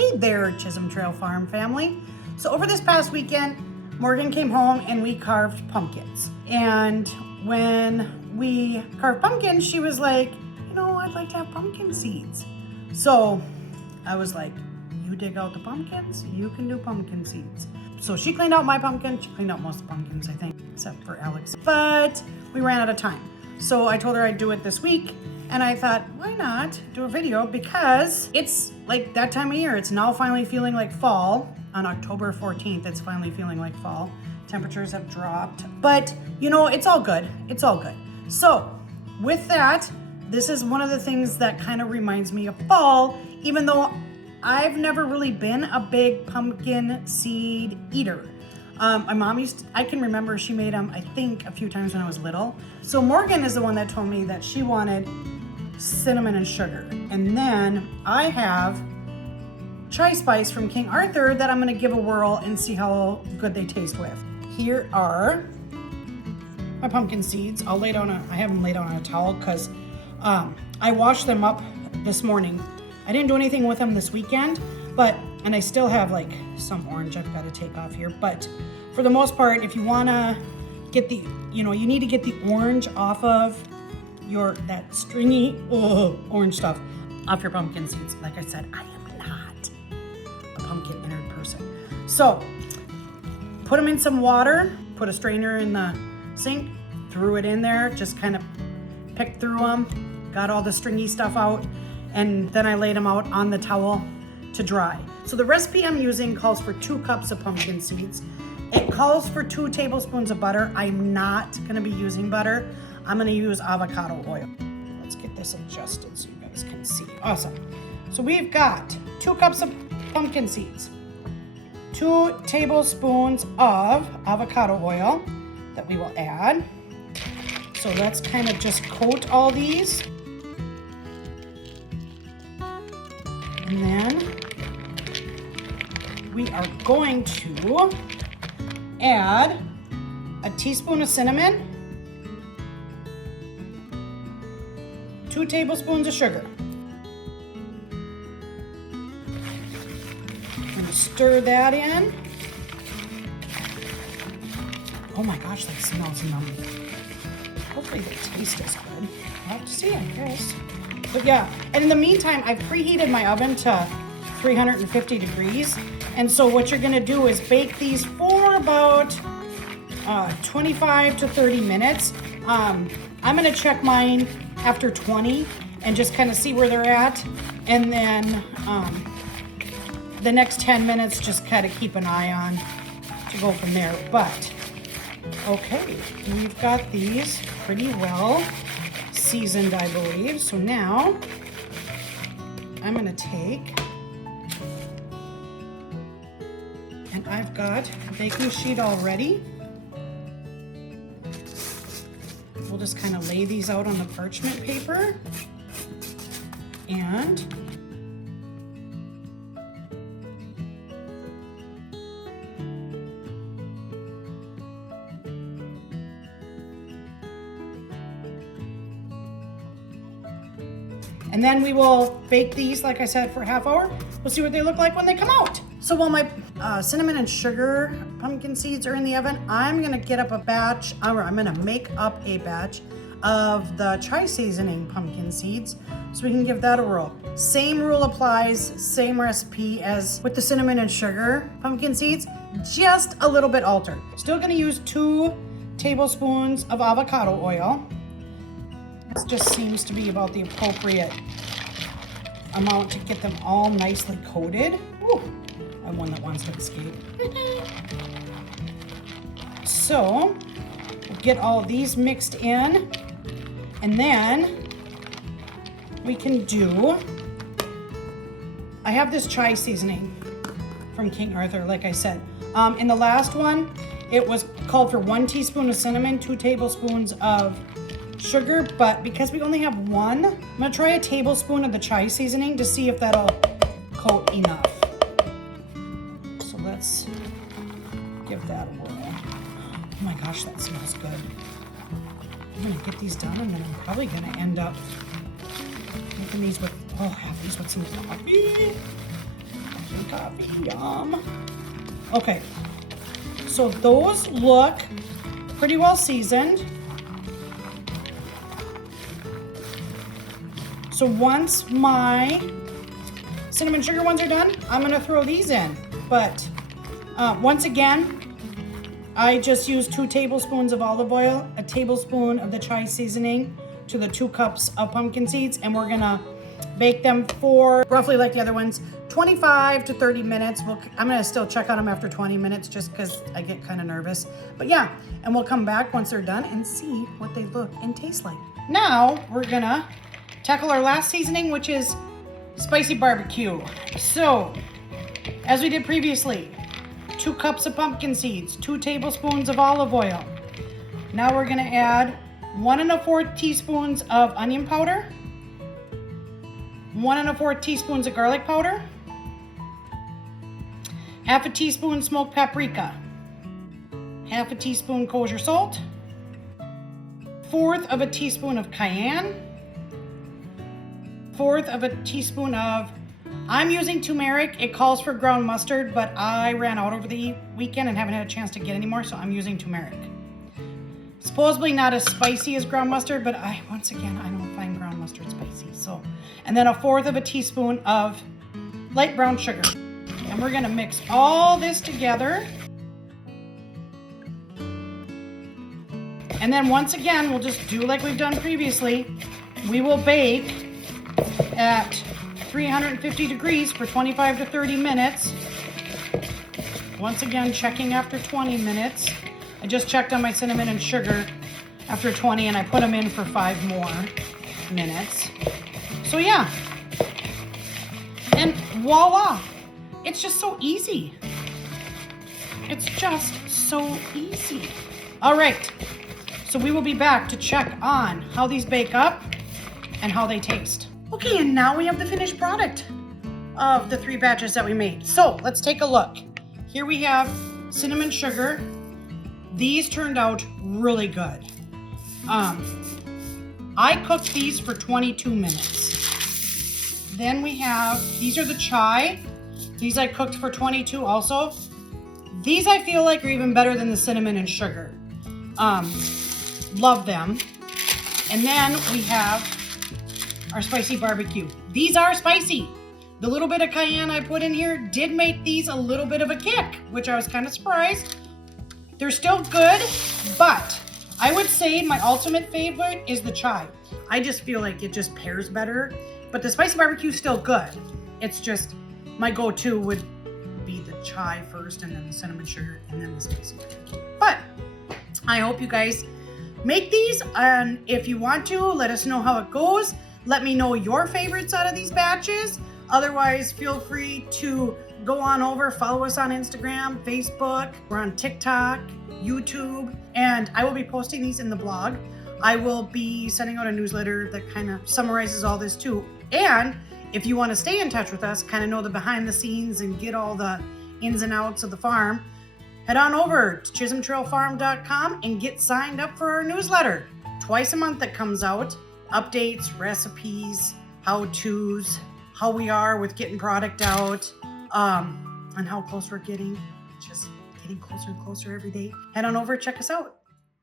Hey there, Chisholm Trail Farm family. So over this past weekend, Morgan came home and we carved pumpkins. And when we carved pumpkins, she was like, you know, I'd like to have pumpkin seeds. So I was like, you dig out the pumpkins, you can do pumpkin seeds. So she cleaned out my pumpkin. She cleaned out most of the pumpkins, I think, except for Alex. But we ran out of time. So I told her I'd do it this week. And I thought, why not do a video? Because it's like that time of year. It's now finally feeling like fall. On October 14th, it's finally feeling like fall. Temperatures have dropped. But, you know, it's all good. It's all good. So with that, this is one of the things that kind of reminds me of fall, even though I've never really been a big pumpkin seed eater. My mom I can remember she made them, I think, a few times when I was little. So Morgan is the one that told me that she wanted cinnamon and sugar. And then I have chai spice from King Arthur that I'm gonna give a whirl and see how good they taste with. Here are my pumpkin seeds. I have them laid on a towel because I washed them up this morning. I didn't do anything with them this weekend, and I still have like some orange I've got to take off here. But for the most part, if you wanna get you need to get the orange off of that stringy orange stuff off your pumpkin seeds. Like I said, I am not a pumpkin innard person. So put them in some water, put a strainer in the sink, threw it in there, just kind of picked through them, got all the stringy stuff out, and then I laid them out on the towel to dry. So the recipe I'm using calls for 2 cups of pumpkin seeds. It calls for 2 tablespoons of butter. I'm not gonna be using butter. I'm gonna use avocado oil. Let's get this adjusted so you guys can see. Awesome. So we've got 2 cups of pumpkin seeds, 2 tablespoons of avocado oil that we will add. So let's kind of just coat all these. And then we are going to add a teaspoon of cinnamon, 2 tablespoons of sugar. I'm gonna stir that in. Oh my gosh, that smells yummy. Hopefully the taste is good. I'll have to see, I guess. But yeah, and in the meantime, I've preheated my oven to 350 degrees. And so what you're gonna do is bake these for about 25 to 30 minutes. I'm gonna check mine after 20 and just kind of see where they're at. And then the next 10 minutes, just kind of keep an eye on to go from there. But okay, we've got these pretty well seasoned, I believe. So now I'm gonna take, and I've got a baking sheet already. We'll just kind of lay these out on the parchment paper. And then we will bake these, like I said, for a half hour. We'll see what they look like when they come out. So while my cinnamon and sugar pumpkin seeds are in the oven, I'm gonna make up a batch of the chai seasoning pumpkin seeds so we can give that a whirl. Same rule applies, same recipe as with the cinnamon and sugar pumpkin seeds, just a little bit altered. Still gonna use 2 tablespoons of avocado oil. This just seems to be about the appropriate amount to get them all nicely coated. Ooh, I'm one that wants to escape. So, we'll get all these mixed in, and then we can do, I have this chai seasoning from King Arthur, like I said. In the last one, it was called for 1 teaspoon of cinnamon, 2 tablespoons of sugar, but because we only have 1, I'm gonna try a tablespoon of the chai seasoning to see if that'll coat enough. So let's give that a whirl. Oh my gosh, that smells good. I'm gonna get these done and then I'm probably gonna end up making these with, have these with some coffee. coffee, yum. Okay, so those look pretty well seasoned. So once my cinnamon sugar ones are done, I'm gonna throw these in. But once again, I just used 2 tablespoons of olive oil, a tablespoon of the chai seasoning to the 2 cups of pumpkin seeds, and we're gonna bake them for roughly like the other ones, 25 to 30 minutes. I'm gonna still check on them after 20 minutes just because I get kind of nervous. But yeah, and we'll come back once they're done and see what they look and taste like. Now we're gonna tackle our last seasoning, which is spicy barbecue. So, as we did previously, 2 cups of pumpkin seeds, 2 tablespoons of olive oil. Now we're gonna add 1 1/4 teaspoons of onion powder, 1 1/4 teaspoons of garlic powder, 1/2 teaspoon smoked paprika, 1/2 teaspoon kosher salt, 1/4 teaspoon of cayenne, 1/4 teaspoon of, I'm using turmeric. It calls for ground mustard, but I ran out over the weekend and haven't had a chance to get any more, so I'm using turmeric. Supposedly not as spicy as ground mustard, but once again, I don't find ground mustard spicy. So, and then 1/4 teaspoon of light brown sugar. And we're gonna mix all this together. And then once again, we'll just do like we've done previously. We will bake at 350 degrees for 25 to 30 minutes. Once again, checking after 20 minutes. I just checked on my cinnamon and sugar after 20 and I put them in for 5 more minutes. So yeah. And voila. It's just so easy. It's just so easy. All right. So we will be back to check on how these bake up and how they taste. Okay, and now we have the finished product of the 3 batches that we made. So let's take a look. Here we have cinnamon sugar. These turned out really good. I cooked these for 22 minutes. Then we have, these are the chai. These I cooked for 22 also. These I feel like are even better than the cinnamon and sugar. Love them. And then we have our spicy barbecue. These are spicy. The little bit of cayenne I put in here did make these a little bit of a kick, which I was kind of surprised. They're still good, but I would say my ultimate favorite is the chai. I just feel like it just pairs better, but the spicy barbecue is still good. It's just my go-to would be the chai first and then the cinnamon sugar and then the spicy barbecue. But I hope you guys make these, and if you want to, let us know how it goes. Let me know your favorites out of these batches. Otherwise, feel free to go on over, follow us on Instagram, Facebook. We're on TikTok, YouTube, and I will be posting these in the blog. I will be sending out a newsletter that kind of summarizes all this too. And if you want to stay in touch with us, kind of know the behind the scenes and get all the ins and outs of the farm, head on over to chisholmtrailfarm.com and get signed up for our newsletter. Twice a month it comes out. Updates, recipes, how-tos, how we are with getting product out, and how close we're getting. Just getting closer and closer every day. Head on over, check us out.